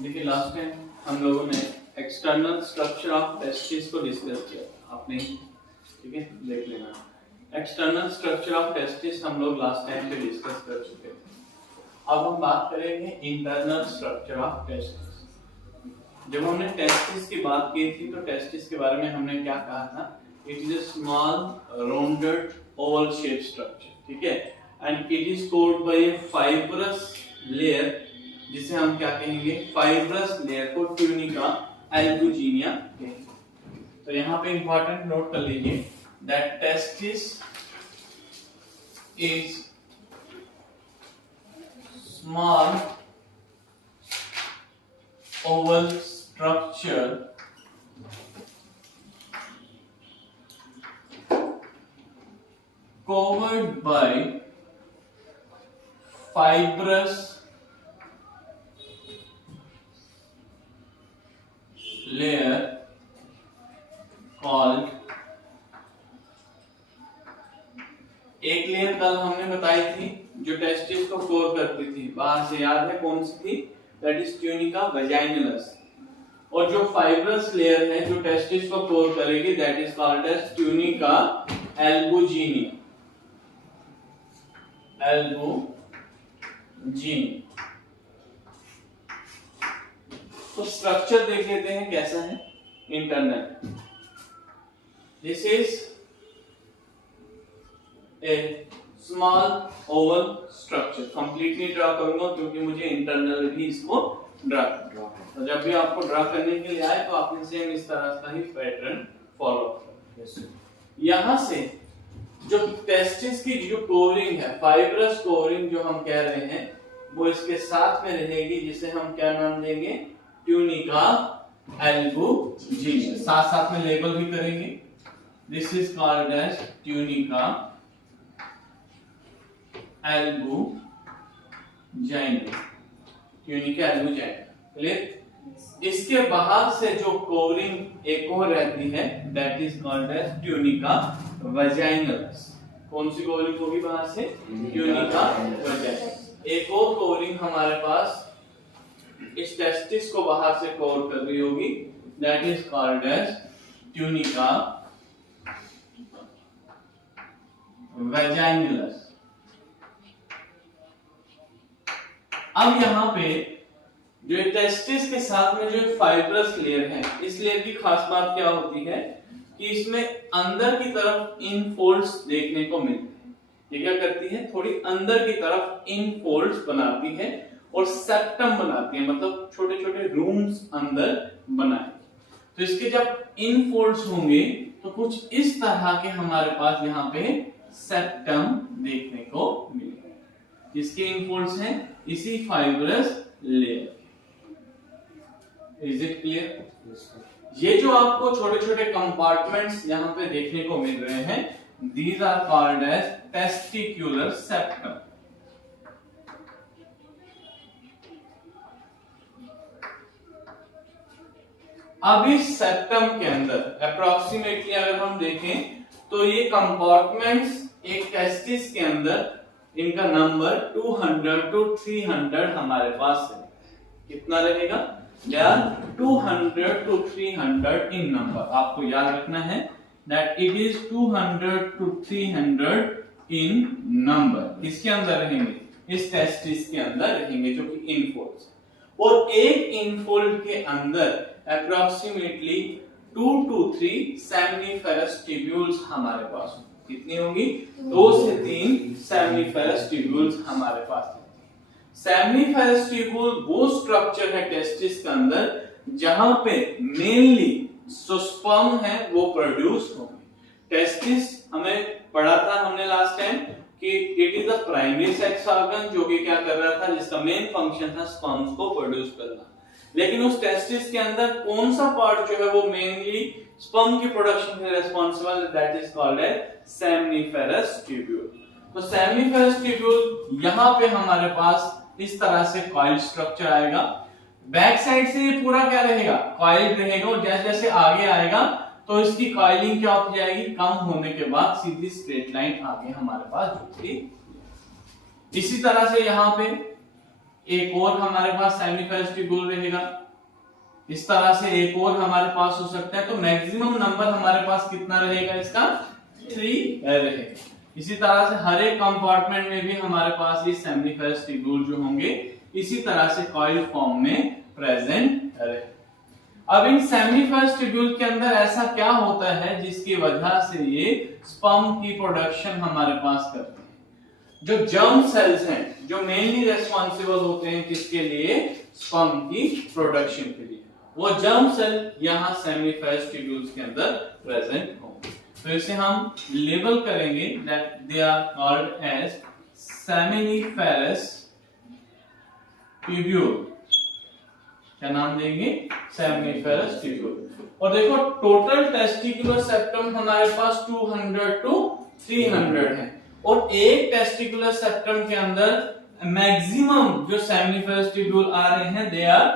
देखिए last time हम लोगों ने एक्सटर्नल स्ट्रक्चर ऑफ टेस्टिस को डिस्कस किया था, आपने ठीक है देख लेना। एक्सटर्नल स्ट्रक्चर ऑफ टेस्टिस हम लोग लास्ट टाइम पे डिस्कस कर चुके थे। अब हम बात करेंगे इंटरनल स्ट्रक्चर ऑफ टेस्टिस। जब हमने टेस्टिस की बात की थी तो टेस्टिस के बारे में हमने क्या कहा था, it is a small rounded Oval shape structure, ठीक है, and it is covered by A fibrous layer, जिसे हम क्या कहेंगे, फाइब्रस लेयर को ट्यूनिका एल्बुजिनिया कहेंगे। तो यहाँ पे इंपॉर्टेंट नोट कर लीजिए that testis is small oval structure covered by fibrous layer called, एक लेयर कल हमने बताई थी जो टेस्टिस को कवर करती थी, बाहर से याद है कौन सी थी, दैट इज ट्यूनिका वजाइनलस। और जो फाइब्रस लेयर है जो टेस्टिस को कवर करेगी that is called as tunica albuginea. तो स्ट्रक्चर देख लेते हैं कैसा है internal. This is a small oval structure, completely draw करूंगा क्योंकि मुझे इंटरनल भी इसको ड्रा करना है। तो जब भी आपको ड्रा करने के लिए आए तो आपने सेम इस तरह का ही पैटर्न फॉलो करना। यहां से जो टेस्टिस की जो कवरिंग है, फाइब्रस कवरिंग जो हम कह रहे हैं, वो इसके साथ में रहेगी, जिसे हम क्या नाम देंगे, ट्यूनिका एल्बुजिनिया। साथ साथ में लेबल भी करेंगे, this is called as tunica albuginea, tunica albuginea. Clear? इसके बाहर से जो कवरिंग एक और रहती है that is called as tunica vaginalis. कौन सी कवरिंग होगी बाहर से, ट्यूनिका वजाइनलस। एक और कवरिंग हमारे पास इस टेस्टिस को बाहर से कवर कर रही होगी that is called as tunica vaginalis. अब यहाँ पे जो टेस्टिस के साथ में जो फाइब्रस लेयर है, इस लेयर की खास बात क्या होती है कि इसमें अंदर की तरफ इन फोल्ड्स देखने को मिलते हैं। ये क्या करती है, थोड़ी अंदर की तरफ इन फोल्ड्स बनाती है और सेप्टम बनाती है, मतलब छोटे छोटे रूम्स अंदर बनाएगी। तो इसके जब इन फोल्ड्स होंगे तो कुछ इस तरह के हमारे पास यहाँ पे सेप्टम देखने को मिलेगा, जिसके इन फोल्ड्स हैं इसी fibrous layer. Is it clear? ये जो आपको छोटे छोटे कंपार्टमेंट्स यहाँ पे देखने को मिल रहे हैं, these are called as testicular septum. अब इस सेप्टम के अंदर अप्रोक्सीमेटली अगर हम देखें तो ये कंपार्टमेंट्स एक टेस्टिस के अंदर इनका नंबर 200 to 300 हमारे पास है। कितना रहेगा, they are 200 to 300 in number. आपको याद रखना है that it is 200 to 300 in number. इसके अंदर रहेंगे, इस टेस्टिस के अंदर रहेंगे जो कि इनफोल्ड्स, और एक इनफोल्ड के अंदर अप्रोक्सीमेटली 2 to 3 सेमिनिफेरस ट्यूब्यूल्स हमारे पास होंगे। कितनी होंगी, 2 से 3 सेमिनिफेरस ट्यूब्यूल्स हमारे पास हैं। सेमिनिफेरस ट्यूब्यूल वो स्ट्रक्चर है टेस्टिस के अंदर जहां पे मेनली स्पर्म है वो प्रोड्यूस होंगे। टेस्टिस हमें पढ़ा था हमने लास्ट टाइम कि it is the primary sex organ जो कि क्या कर रहा था, जिसका मेन फंक्शन था स्पर्म्स को प्रोड्यूस करना। लेकिन उस टेस्टिस के अंदर कौन सा पार्ट जो है वो मेनली स्पर्म की प्रोडक्शन के responsible, that is called as seminiferous tubule. तो सेमिनिफेरस ट्यूब्यूल यहाँ पे हमारे पास इस तरह से कॉइल स्ट्रक्चर आएगा। बैक साइड से ये पूरा क्या रहेगा, कॉइल रहेगा, और जैसे जैसे आगे आएगा तो इसकी कॉइलिंग क्या होती जाएगी, कम होने के बाद सीधी स्ट्रेट लाइन आगे हमारे पास जुड़ती। इसी तरह से यहाँ पे एक और हमारे पास सेमिफेरस ट्यूब्यूल रहेगा, इस तरह से एक और हमारे पास हो सकता है। तो मैक्सिमम नंबर हमारे पास कितना रहेगा इसका 3 रहेगा। इसी तरह से हर एक कंपार्टमेंट में भी हमारे पास ये सेमिफेरस ट्यूब्यूल जो होंगे इसी तरह से कॉइल फॉर्म में प्रेजेंट रहे। अब इन सेमिफेरस ट्यूब्यूल के अंदर ऐसा क्या होता है जिसकी वजह से ये स्पर्म की प्रोडक्शन हमारे पास करते हैं? जो जर्म सेल्स हैं जो मेनली रेस्पॉन्सिबल होते हैं किसके लिए? स्पर्म की प्रोडक्शन के लिए, वो जर्म सेल यहाँ सेमिफेरस ट्यूब्यूल्स के अंदर प्रेजेंट होंगे। तो इसे हम लेबल करेंगे that they are called as seminiferous tubule. क्या नाम देंगे? Seminiferous tubule. और देखो टोटल टेस्टिकुलर सेप्टम हमारे पास 200 to 300 है, और एक टेस्टिकुलर सेप्टम के अंदर मैक्सिमम जो सेमिनिफेरस ट्यूब्यूल आ रहे हैं दे आर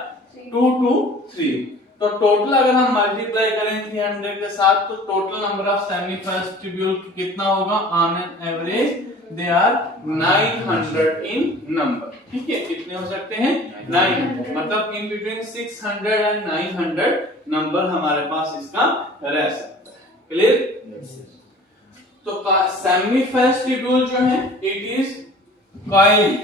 2 to 3। तो टोटल अगर हम मल्टीप्लाई करें 300 के साथ तो total number of seminiferous tubule कितना होगा? On an average they are 900 in number. ठीक है, कितने हो सकते हैं? 900, मतलब इन बिटवीन 600 एंड 900 नंबर हमारे पास इसका रह सकता है। क्लियर? तो सेमिनिफेरस ट्यूब्यूल जो है इट इज कॉइल।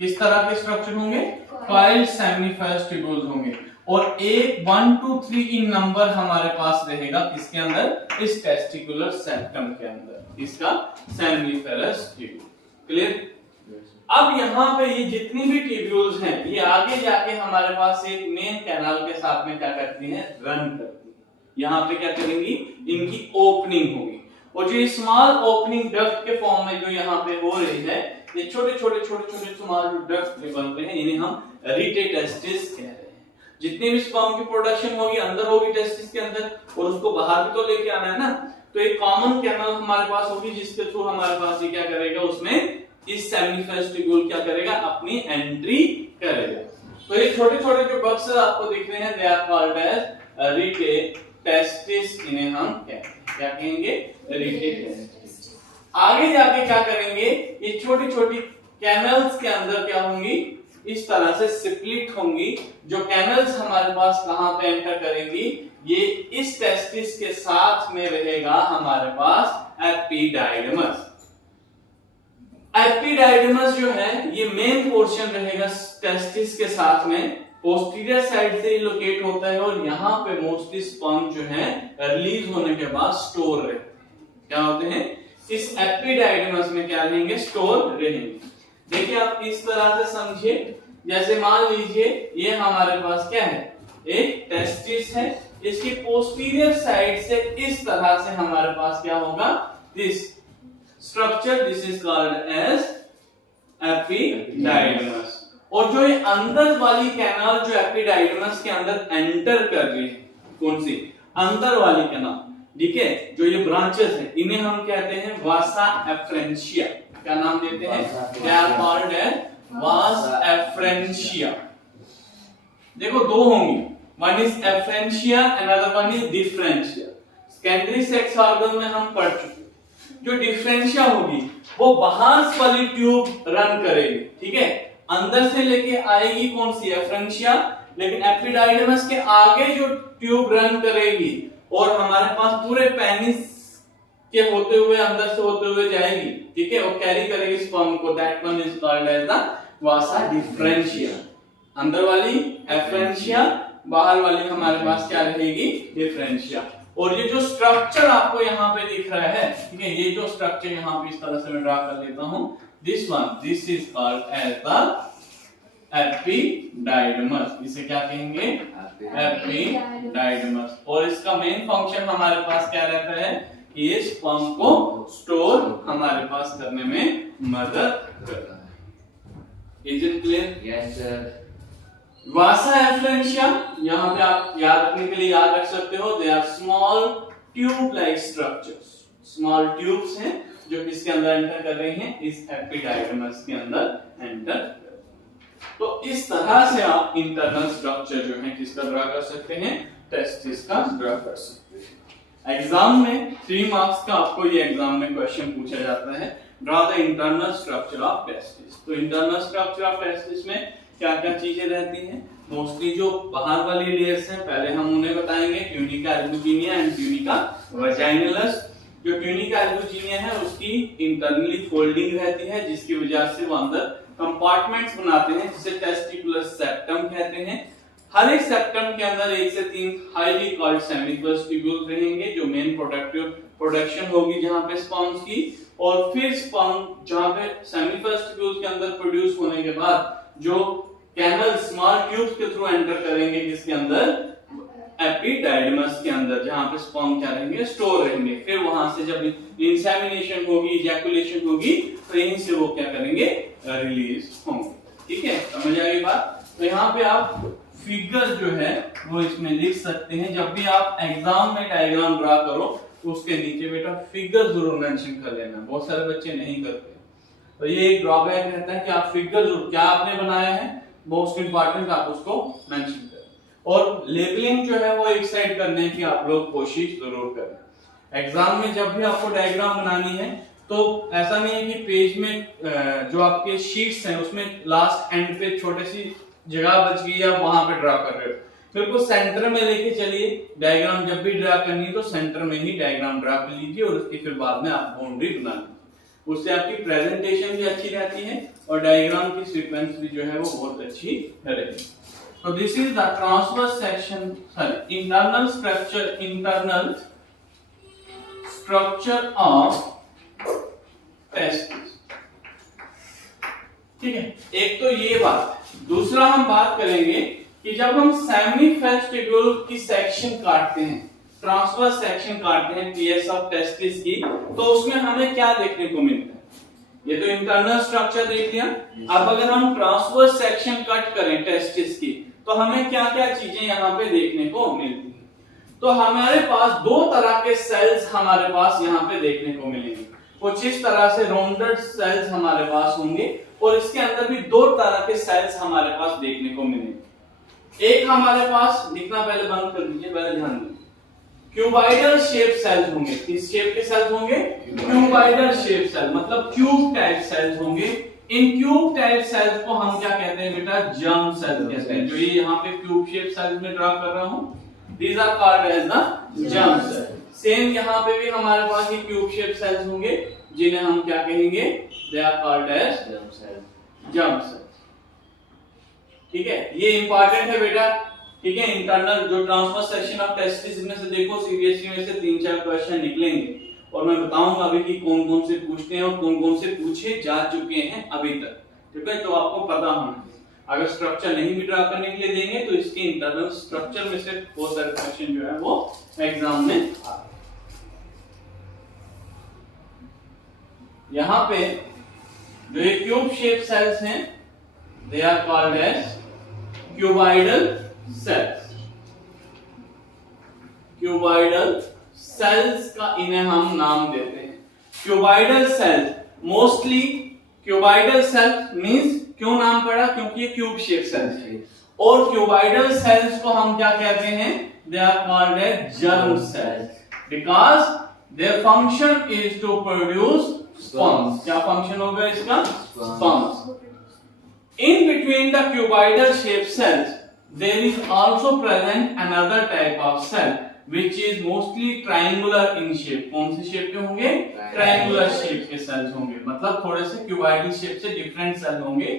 किस तरह के स्ट्रक्चर होंगे? कॉइल सेमिनिफेरस ट्यूब्यूल होंगे, और एक 1 to 3 इन नंबर हमारे पास रहेगा किसके अंदर? इस टेस्टिकुलर सेप्टम के अंदर, इसका सेमिनिफेरस ट्यूब्यूल। क्लियर? अब यहाँ पे ये जितनी भी ट्यूब्यूल्स हैं ये आगे जाके हमारे पास एक मेन कैनाल के साथ में क्या करती हैं? रन करती हैं। यहाँ पे क्या करेंगी? इनकी ओपनिंग होगी, और जो स्मॉल ओपनिंग डक्ट के फॉर्म में जो यहाँ पे हो रही है, ये छोटे छोटे स्मॉल डक्ट बनते हैं, इन्हें हम रिटेटेस्टिस कह रहे हैं। जितनी भी स्पर्म की प्रोडक्शन होगी अंदर होगी टेस्टिस के अंदर, और उसको बाहर भी तो लेके आना है ना। तो एक कॉमन कैनाल हमारे पास होगी जिसके थ्रू हमारे पास ये क्या करेगा? उसमें इस सेमिनिफेरस ट्यूब्यूल क्या करेगा? अपनी एंट्री करेगा। तो ये छोटे छोटे जो बक्स आपको दिख रहे हैं दे आर कॉल्ड एज रिटेटेस्टिस। इन्हें हम क्या कहेंगे? रिटेटेस्टिस। आगे जाके क्या करेंगे? ये छोटी छोटी कैनल्स के अंदर क्या होंगी? इस तरह से स्प्लिट होंगी। जो कैनल्स हमारे पास कहां पे एंटर करेंगी? ये इस टेस्टिस के साथ में रहेगा हमारे पास एपिडाइडमस। एपिडाइडमस जो है ये मेन पोर्शन रहेगा टेस्टिस के साथ में, पोस्टीरियर साइड से लोकेट होता है, और यहाँ पे मोस्टली स्पर्म जो है रिलीज होने के बाद स्टोर रहते हैं। क्या होते हैं? इस एपिडाइडमस में क्या रहेंगे? स्टोर रहेंगे। देखिए आप इस तरह से समझिए, जैसे मान लीजिए ये हमारे पास क्या है? एक टेस्टिस है, इसकी पोस्टीरियर साइड से इस तरह से हमारे पास क्या होगा? This structure, this is called as epididymis. और जो ये अंदर वाली कैनाल जो एपिडाइडमस के अंदर एंटर कर रही है, कौन सी? अंदर वाली कैनाल, ठीक है, जो ये ब्रांचेस हैं इन्हें हम कहते हैं वासा एफ्रेंशिया। क्या नाम देते हैं? दे आर कॉल्ड एज वास एफ्रेंशिया। देखो दो होंगी, one is efferentia, another one is differentia. Secondary sex organ में हम पढ़ चुके। जो डिफरेंशिया होगी वो बाहर वाली ट्यूब रन करेगी, ठीक है, अंदर से लेके आएगी कौन सी? एफ्रेंशिया। लेकिन एपिडाइडमस के आगे जो ट्यूब रन करेगी और हमारे पास पूरे पेनिस के होते हुए अंदर से होते हुए जाएगी, ठीक है, वो कैरी करेगी स्पर्म को, that one is called as the vasa differentia. अंदर वाली एफ्रेंशिया, बाहर वाली हमारे पास क्या रहेगी? डिफरेंशिया। और ये जो स्ट्रक्चर आपको यहाँ पे दिख रहा है, ठीक है, ये जो स्ट्रक्चर यहाँ पे इस तरह से मैं ड्रा कर लेता हूँ, this one, this is called as the epididymis. इसे क्या कहेंगे? एपिडाइडमस। और इसका मेन फंक्शन हमारे पास क्या रहता है? ये स्पर्म को स्टोर हमारे पास करने में मदद करता है। Is it clear? Yes sir. Vasa efferentia यहाँ पे आप याद रखने के लिए याद रख सकते हो, they are small tube like structures. Small tubes हैं जो किसके अंदर एंटर कर रही हैं? इस एपिडाइडमस के अंदर एंटर कर। तो इस तरह से आप इंटरनल स्ट्रक्चर जो है किसका ड्रा कर सकते हैं? टेस्टिस का ड्रा कर सकते हैं। एग्जाम में 3 मार्क्स का आपको ये एग्जाम में क्वेश्चन पूछा जाता है। Draw the internal structure of testis. तो इंटरनल स्ट्रक्चर ऑफ टेस्टिस में क्या क्या चीजें रहती हैं? मोस्टली जो बाहर वाली लेयर्स हैं पहले हम उन्हें बताएंगे, ट्यूनिका एल्बुजिनिया एंड ट्यूनिका वजाइनलस। जो ट्यूनिका एल्बुजिनिया है उसकी इंटरनली फोल्डिंग रहती है, जिसकी वजह से वो अंदर कंपार्टमेंट्स बनाते हैं जिसे टेस्टिकुलर सेप्टम कहते हैं। हर एक सेप्टम के अंदर 1 से 3 हाईली कॉल्ड सेमिफेरस ट्यूब्यूल्स रहेंगे जो मेन प्रोडक्शन होगी जहां पे स्पर्म्स की, और फिर स्पर्म जहां पे सेमिफेरस ट्यूब्यूल्स के अंदर प्रोड्यूस होने के बाद जो कैनल स्मॉल ट्यूब्स के थ्रू एंटर करेंगे किसके अंदर? एपिडाइडमस के अंदर, जहां पे स्पर्म क्या रहेंगे? स्टोर रहेंगे। फिर वहां से जब इंसेमिनेशन होगी, इजैकुलेशन होगी, तो यहीं से वो क्या करेंगे? रिलीज होंगे। ठीक है, समझ आ गई बात? तो यहाँ पे आप फिगर जो है वो इसमें लिख सकते हैं। जब भी आप एग्जाम में डायग्राम ड्रा करो तो उसके नीचे बेटा फिगर जरूर मेंशन कर लेना, बहुत सारे बच्चे नहीं करते। तो ये एक ड्रॉबैक रहता है कि आप फिगर जरूर, क्या आपने बनाया है मोस्ट इंपॉर्टेंट, आप उसको मेंशन करें। और लेबलिंग जो है वो एक साइड करने की आप लोग कोशिश जरूर करें। एग्जाम में जब भी आपको डायग्राम बनानी है तो ऐसा नहीं है कि पेज में जो आपके शीट्स हैं उसमें लास्ट एंड पे छोटी सी जगह बच गई है, आप वहां पे ड्रा कर रहे हो। बिल्कुल सेंटर में लेके चलिए डायग्राम। जब भी ड्रा करनी है तो सेंटर में ही डायग्राम ड्रा कर लीजिए और उसके फिर बाद में आप बाउंड्री बना लीजिए। उससे आपकी प्रेजेंटेशन भी अच्छी रहती है और डायग्राम की सीक्वेंस भी जो है वो बहुत अच्छी रहेगी। So this is the transverse section, sorry, internal structure of testis। ठीक है, एक तो ये बात। दूसरा हम बात करेंगे कि जब हम सेमिफेरस ट्यूब्यूल की सेक्शन काटते हैं, ट्रांसवर्स सेक्शन काटते हैं पीएस ऑफ टेस्टिस की, तो उसमें हमें क्या देखने को मिलता है? ये तो इंटरनल स्ट्रक्चर देख लिया। अब अगर हम ट्रांसवर्स सेक्शन कट करें टेस्टिस की तो हमें क्या क्या चीजें यहाँ पे देखने को मिलती है? तो हमारे पास दो तरह के सेल्स हमारे पास यहाँ पे देखने को मिलेंगे। कुछ इस तरह से राउंडेड सेल्स हमारे पास होंगे और इसके अंदर भी दो तरह के सेल्स हमारे पास देखने को मिलेंगे। एक हमारे पास, लिखना पहले बंद कर दीजिए, पहले ध्यान दीजिए, क्यूबाइडल शेप सेल्स होंगे। किस शेप के सेल्स होंगे? क्यूबाइडल शेप सेल, मतलब क्यूब टाइप सेल्स होंगे। इन क्यूब टाइप सेल्स को हम क्या कहते हैं बेटा? जर्म सेल कहते हैं। जो ये यहाँ पे क्यूब शेप सेल्स में ड्रा कर रहा हूँ, these are called as the germ cell। Same यहाँ पे भी हमारे पास ये क्यूब शेप सेल्स होंगे जिन्हें हम क्या कहेंगे? they are called as germ cells। ठीक है, ये इंपॉर्टेंट है बेटा। ठीक है, इंटरनल जो ट्रांसवर्स सेक्शन ऑफ टेस्टिस में से देखो सीबीएसई में से 3-4 क्वेश्चन निकलेंगे और मैं बताऊंगा अभी कि कौन कौन से पूछते हैं और कौन कौन से पूछे जा चुके हैं अभी तक। ठीक है, तो आपको पता होना चाहिए। अगर स्ट्रक्चर नहीं भी ड्रा करने के लिए देंगे तो इसके इंटरनल स्ट्रक्चर में से बहुत सारे क्वेश्चन जो है वो एग्जाम में आ रहे। यहाँ पे जो ये क्यूब शेप सेल्स हैं, they are called as cuboidal cells. Cuboidal cells का इन्हें हम नाम देते हैं cuboidal cells. Mostly cuboidal cells means क्यों नाम पड़ा? क्योंकि ये क्यूब शेप सेल्स है। और क्यूबाइडल सेल्स को हम क्या कहते हैं? They are called as germ cells because their function is to produce sperms. क्या फंक्शन होगा इसका? Sperms. In between the cuboidal shaped cells, there is also present another type of cell, which is mostly triangular in shape। कौन से shape के होंगे? Triangular shape के sales होंगे, मतलब थोड़े से क्यूबाइडल शेप से डिफरेंट सेल होंगे।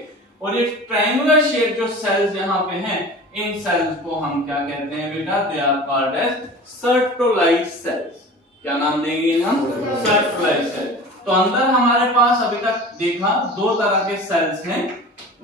और ये ट्रायंगुलर शेप जो सेल्स यहाँ पे हैं, इन सेल्स को हम क्या कहते हैं बेटा? They are called as Sertoli's cells. क्या नाम देंगे हम? Sertoli's cell. तो अंदर हमारे पास अभी तक देखा दो तरह के सेल्स हैं।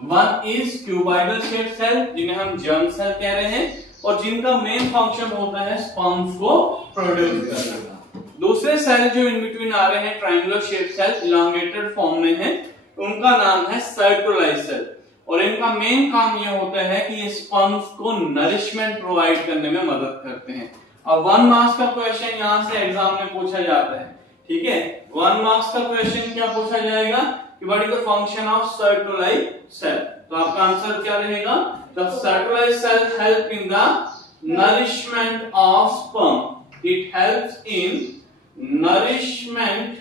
One is cuboidal shape cell जिन्हें हम जर्म सेल कह रहे हैं और जिनका मेन फंक्शन होता है स्पर्म्स को प्रोड्यूस करना। दूसरे सेल जो इन बिटवीन आ रहे हैं triangular shape cell, elongated form में है, उनका नाम है सर्टोलाइज सेल। और इनका मेन काम ये होता है कि ये स्पर्म्स को नरिशमेंट प्रोवाइड करने में मदद करते हैं। अब 1 मार्क्स का क्वेश्चन यहां से एग्जाम में पूछा जाता है। ठीक है, 1 मार्क्स का क्वेश्चन क्या पूछा जाएगा कि what is the function of Sertoli's cell? तो आपका आंसर क्या रहेगा? The Sertoli's cell help in the nourishment of sperm. It helps in nourishment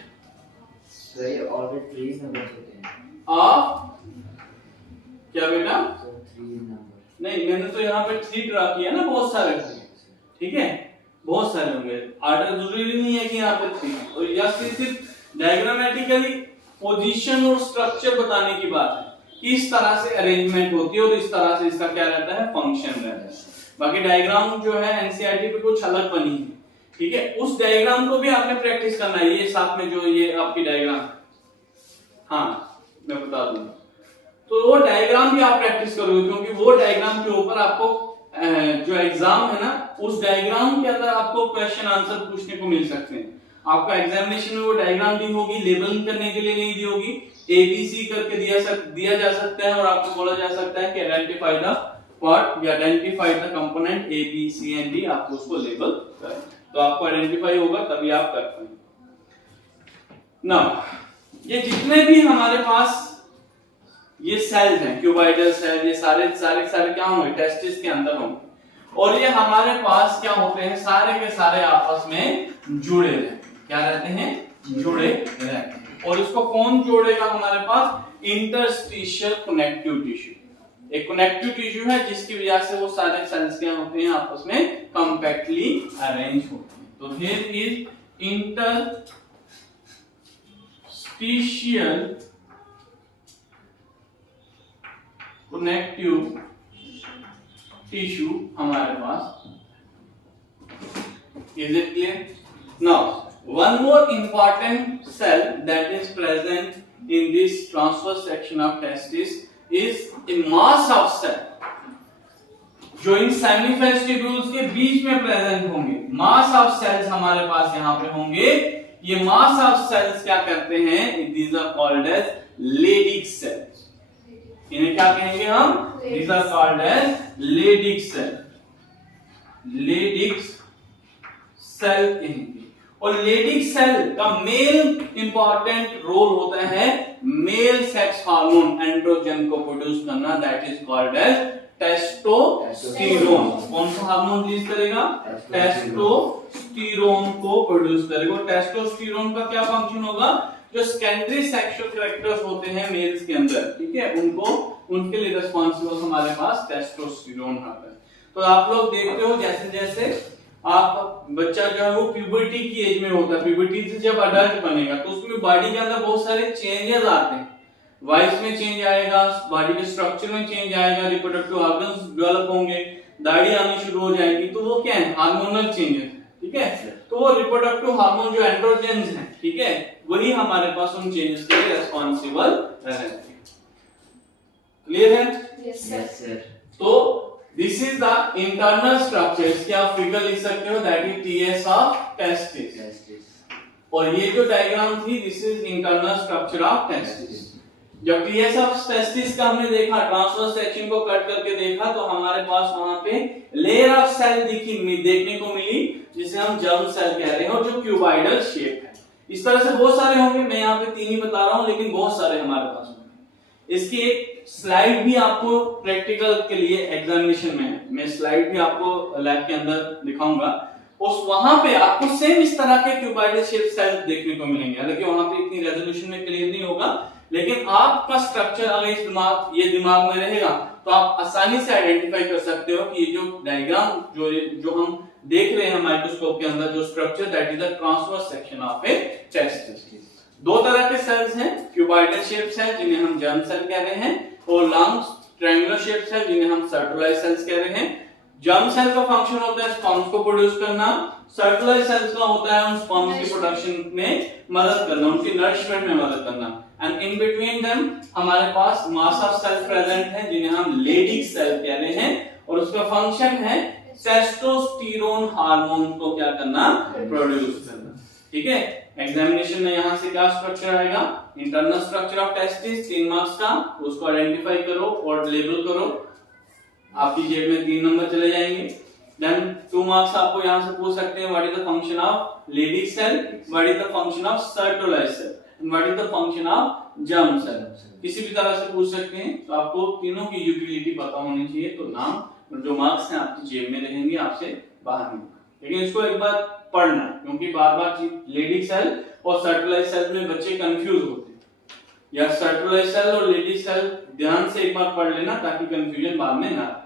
So ये ऑलरेडी 3 नंबर्स होते हैं ऑफ क्या बेटा? So 3 नंबर नहीं, मैंने तो यहाँ पे 3 ड्रा किया ना, बहुत सारे, ठीक है, बहुत सारे होंगे, ऑर्डर जरूरी नहीं है कि यहाँ पे 3, और या सिर्फ डायग्रामेटिकली पोजीशन और स्ट्रक्चर बताने की बात है कि इस तरह से अरेंजमेंट होती है और इस तरह से इसका क्या रहता है, फंक्शन रहता है। बाकी डायग्राम जो है एनसीईआरटी पे कुछ अलग बनी है, ठीक है, उस डायग्राम को भी आपने प्रैक्टिस करना है। ये साथ में जो ये आपकी डायग्राम, हाँ मैं बता दूं, तो वो डायग्राम भी आप प्रैक्टिस करोगे, क्योंकि वो डायग्राम के ऊपर आपको जो एग्जाम है ना, उस डायग्राम के अंदर आपको क्वेश्चन आंसर पूछने को मिल सकते हैं। आपका एग्जामिनेशन में वो डायग्राम दी होगी, लेबलिंग करने के लिए नहीं दी होगी, एबीसी करके दिया जा सकता है और आपको बोला जा सकता है कि आइडेंटिफाई द पार्ट या identify the component A B C and D, आपको उसको लेबल करें, तो आपको आइडेंटिफाई होगा तभी आप कर पाएंगे। नाउ ये जितने भी हमारे पास ये सेल्स हैं, क्यूबाइडल सेल, ये सारे क्या होंगे, टेस्टिस के अंदर होंगे, और ये हमारे पास क्या होते हैं, सारे के सारे आपस में जुड़े रहते हैं। क्या रहते हैं? जुड़े रहते हैं। और इसको कौन जोड़ेगा हमारे पास? Interstitial connective tissue. एक कनेक्टिव टिश्यू है जिसकी वजह से वो सारे सेल्स क्या होते हैं, आपस में कॉम्पैक्टली अरेंज होते हैं। तो here is interstitial connective tissue हमारे पास। Is it clear? Now one more important cell that is present in this transverse section of testis is a mass of cell, जो इन सेमिफेस्टिब्यूल्स के बीच में प्रेजेंट होंगे। मास ऑफ सेल्स हमारे पास यहाँ पे होंगे। ये मास ऑफ सेल्स क्या करते हैं? these are called as Leydig cells। इन्हें क्या कहेंगे हम? these are called as Leydig cell। Leydig cell कहेंगे। और लेडिक सेल का मेल इंपॉर्टेंट रोल होता है मेल सेक्स हार्मोन एंड्रोजन को प्रोड्यूस करना, that is called as testosterone. कौन सा हार्मोन रिलीज करेगा? टेस्टोस्टेरोन को प्रोड्यूस करेगा। टेस्टोस्टेरोन का क्या फंक्शन होगा? जो सेकेंडरी सेक्सुअल कैरेक्टर्स होते हैं मेल्स के अंदर, ठीक है, उनके लिए रिस्पांसिबल हमारे पास टेस्टोस्टेरोन होता है। तो आप लोग देखते हो जैसे जैसे आप बच्चा जो है वो प्यूबर्टी की एज में होता है, प्यूबर्टी से जब अडल्ट बनेगा तो उसमें बॉडी के अंदर बहुत सारे चेंजेस आते हैं। वॉइस में चेंज आएगा, बॉडी के स्ट्रक्चर में चेंज आएगा, रिप्रोडक्टिव ऑर्गन्स डेवलप होंगे, दाढ़ी आनी शुरू हो जाएगी। तो वो क्या है? हार्मोनल चेंजेस है, ठीक है। तो वो रिप्रोडक्टिव हार्मोन जो एंड्रोजेंस हैं, ठीक है, वही हमारे पास उन चेंजेस के लिए रिस्पांसिबल रहते हैं। क्लियर है? Yes sir. तो this is the internal structure. इसके आप फिगर लिख सकते हो, that is TS of testis. और ये जो डायग्राम थी, this is internal structure of testis. जब टीएस ऑफ टेस्टिस का हमने देखा, ट्रांसवर्स सेक्शन को कट करके देखा, तो हमारे पास वहां पे लेयर ऑफ सेल देखने को मिली, जिसे हम जर्म सेल कह रहे हैं, और जो क्यूबाइडल शेप है। इस तरह से बहुत सारे होंगे, मैं यहाँ पे 3 ही बता रहा हूँ, लेकिन बहुत सारे हमारे पास होंगे। इसकी एक स्लाइड भी आपको प्रैक्टिकल के लिए एग्जामिनेशन में है, मैं स्लाइड भी आपको लैब के अंदर दिखाऊंगा। उस वहां पे आपको सेम इस तरह के क्यूबाइडल शेप सेल देखने को मिलेंगे। हालांकि वहां पे इतनी रेजोल्यूशन में क्लियर नहीं होगा, लेकिन आपका स्ट्रक्चर अगर ये दिमाग में रहेगा तो आप आसानी से आइडेंटिफाई कर सकते हो कि ये जो डायग्राम जो हम देख रहे हैं माइक्रोस्कोप के अंदर, जो structure, that is the transverse section of A testis. 2 तरह के सेल्स हैं, क्यूबाइडल शेप सेल जिन्हें हम जर्म सेल कह रहे हैं, और लॉन्ग ट्रायंगुलर शेप सेल जिन्हें हम सर्कुलर सेल्स कह रहे हैं। जर्म सेल का फंक्शन होता है स्पर्म्स को प्रोड्यूस करना, सर्कुलर सेल्स का होता है उन स्पर्म्स की प्रोडक्शन में मदद करना, उनकी नरिशमेंट में मदद करना। एंड इन बिटवीन देम हमारे पास मास ऑफ सेल प्रेजेंट है जिन्हें हम लेडिक सेल कह रहे हैं, और उसका फंक्शन है टेस्टोस्टेरोन हार्मोन को क्या करना? प्रोड्यूस करना, ठीक है। एग्जामिनेशन में यहां से क्या स्ट्रक्चर आएगा? Internal structure of testis, 3 marks का, उसको आइडेंटिफाई करो और लेबल करो। आपकी जेब में 3 नंबर चले जाएंगे। देन 2 मार्क्स आपको यहां से पूछ सकते हैं, what is the function of Leydig cell, what is the function of circular cell, and what is the function of germ cell. किसी भी तरह से पूछ सकते हैं, तो आपको तीनों की यूटिलिटी पता होनी चाहिए। तो नाम जो मार्क्स हैं आपकी जेब में रहेंगे, आपसे बाहर नहीं। लेकिन इसको एक बार पढ़ना, क्योंकि बार बार लेडिक सेल और सर्टुलाइज सेल में बच्चे कंफ्यूज होते हैं, या सर्टुलाइज सेल और लेडी सेल ध्यान से एक बार पढ़ लेना ताकि कंफ्यूजन बाद में ना आए।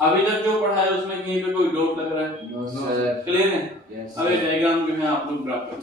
अभी तक जो पढ़ा है उसमें कहीं पे कोई डाउट लग रहा है? No sir. क्लियर है? यस अब ये डायग्राम जो है आप लोग ड्रा करो।